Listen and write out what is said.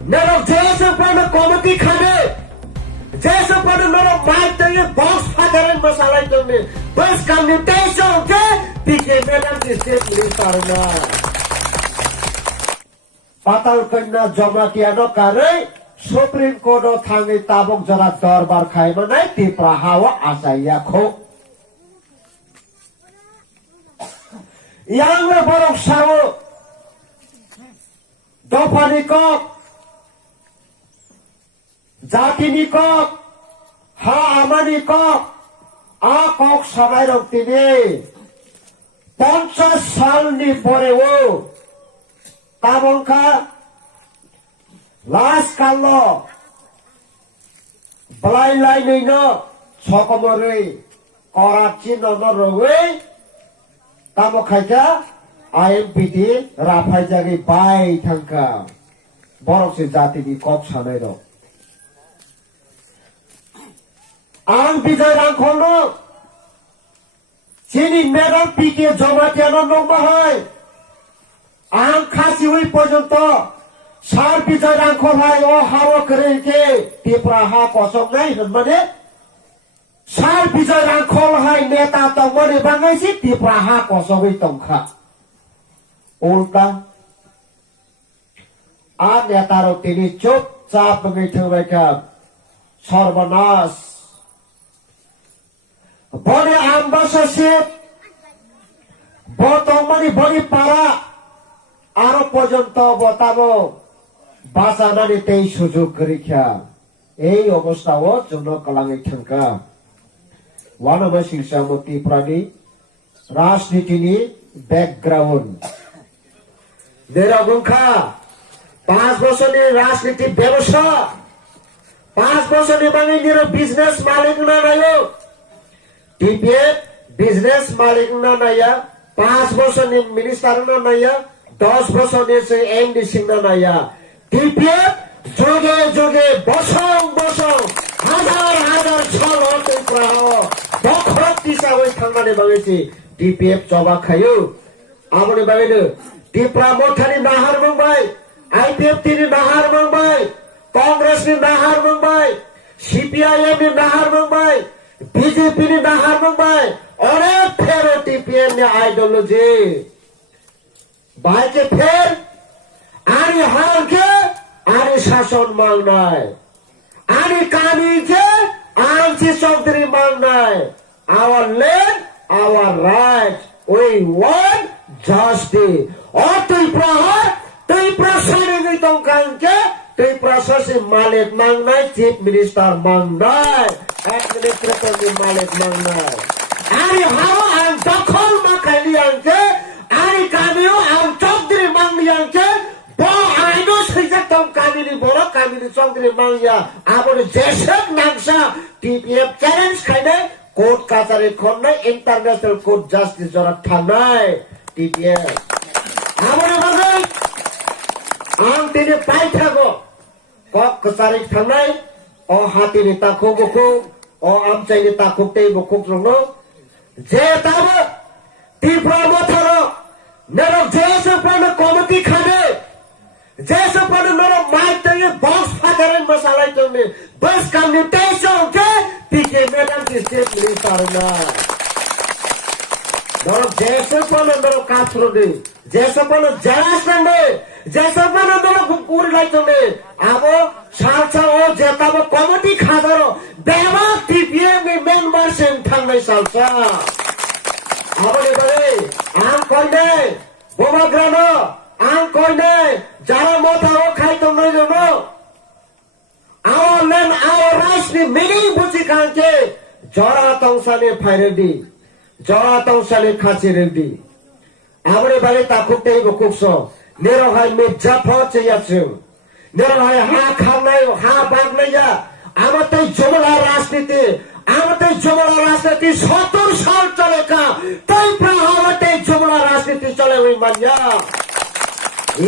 Nero jesa pada komati khane. Jesa pada nero mic tenge box phagaran masalai tenge. Bas commutation ke dike madam ki state minister na. Patal kanya jama kiya no kare Supreme Court o thangi tabok jara darbar khai manai tipra hawa asaya kho. Yang le borok sawo Dofani kok Jatini kok Ha amani kok A kok sabai rok tini 50 সাল ni pore o Tabongka Last kallo Balai lai ni no Chokomori Karachi no no rowe Tamo khaja IMPD Raphai jagi bai thangka Borok se jati ni kok sanai ro Ang Bijay Rangkholo Chini medal pike joma tiano nongba hai Ang khasi hui porjonto Sar Bijay Rangkholo hai o hawa kare ke Tipra ha kosok nai hanmane Sar Bijay Rangkholo hai neta tongmane bangai si Tipra ha kosok hui tongkha Ulta আর নেতারও তিনি চুপচাপ মিঠে রেখে সর্বনাশ বনে আমবাসী বতমানি বনি পাড়া আরো পর্যন্ত বতাবো বাঁচানানি তেই সুযোগ রেখা এই অবস্থাও জন্য কলাঙে ঠেঙ্কা ওয়ানবা শিংসামতি প্রাণী রাজনীতিনি ব্যাকগ্রাউন্ড দেরগুঙ্খা 5 বছরের রাজনীতি ব্যবসা 5 বছরের বাঙালির বিজনেস মালিক না নাইও টিপিএফ বিজনেস মালিক না নাইয়া 5 বছরের মিনিস্টার না নাইয়া 10 বছরের সে এমডি সিং না নাইয়া টিপিএফ যোগে যোগে বছর বছর হাজার হাজার ছল হতে প্রাহ বখরত দিশা হই থাঙ্গানে বাঙাইছি টিপিএফ চবা খাইও আমনে বাঙাইলো Tipra মোঠানি Nahar Mumbai IPF ni nahar Mumbai, Congress ni nahar Mumbai, CPIM ni nahar Mumbai, BJP ni nahar Mumbai, अनेक फेरो TPM ni ideology. बाइके फेर, आनी हाल के, आनी शासन मांगनाय, आनी कानी के, आंची Chaudhary मांगनाय. Our land, our right, we want justice. और तुई प्रहार Tei prasari ni tongkang ke, tei prasasi malet mangnai, chief minister mangnai, administrator ni malet mangnai. Ari hawa ang dakhol makai liang ke, ari kamiyo ang chokdiri mang liang ke, bo aino sejak tong kami ni borok, kami ni chokdiri mang ya, abo ni jesek nangsa, TPF challenge kainai, court kachari khonnai, international court justice jora thangnai, TPF. Abo ni bagai, Ang tini paithago kok kesarik thangnai o hati ni takhuk bukuk o amchai ni takhuk tei bukuk rongno je tabo tipra motharo nero jesa pada komati khane jesa pada nero mic tenge box phagaran masalai tenge bas commutation ke dike madam ki state minister na nero jesa pada nero kathro jesa pada jarasande जैसा बना दोनों कुकुर लाइटों में आवो salsa ओ जेताबो committee Khandro बेवा TPM में member Sen थांग नहीं सालसा आवो ने बड़े आम कोई नहीं बोमा ग्रानो आम कोई नहीं जारा मोटा ओ खाई तुम नहीं जोनो आवो लेन आवो राइस ने मिनी बुची कांचे जरा तंगसाने फायरेडी जरा तंगसाने खाची रेडी आवो ने बड़े ताकुटे ही बुकुक्सो Nero hai me japho chayachung. Nero hai ha khanai ha bagnai ya. Amatai jomala rajniti. Amatai jomala rajniti 70 সাল চলে কা। তাই প্রাহাওয়াতে জমলা রাজনীতি চলে ওই মানিয়া।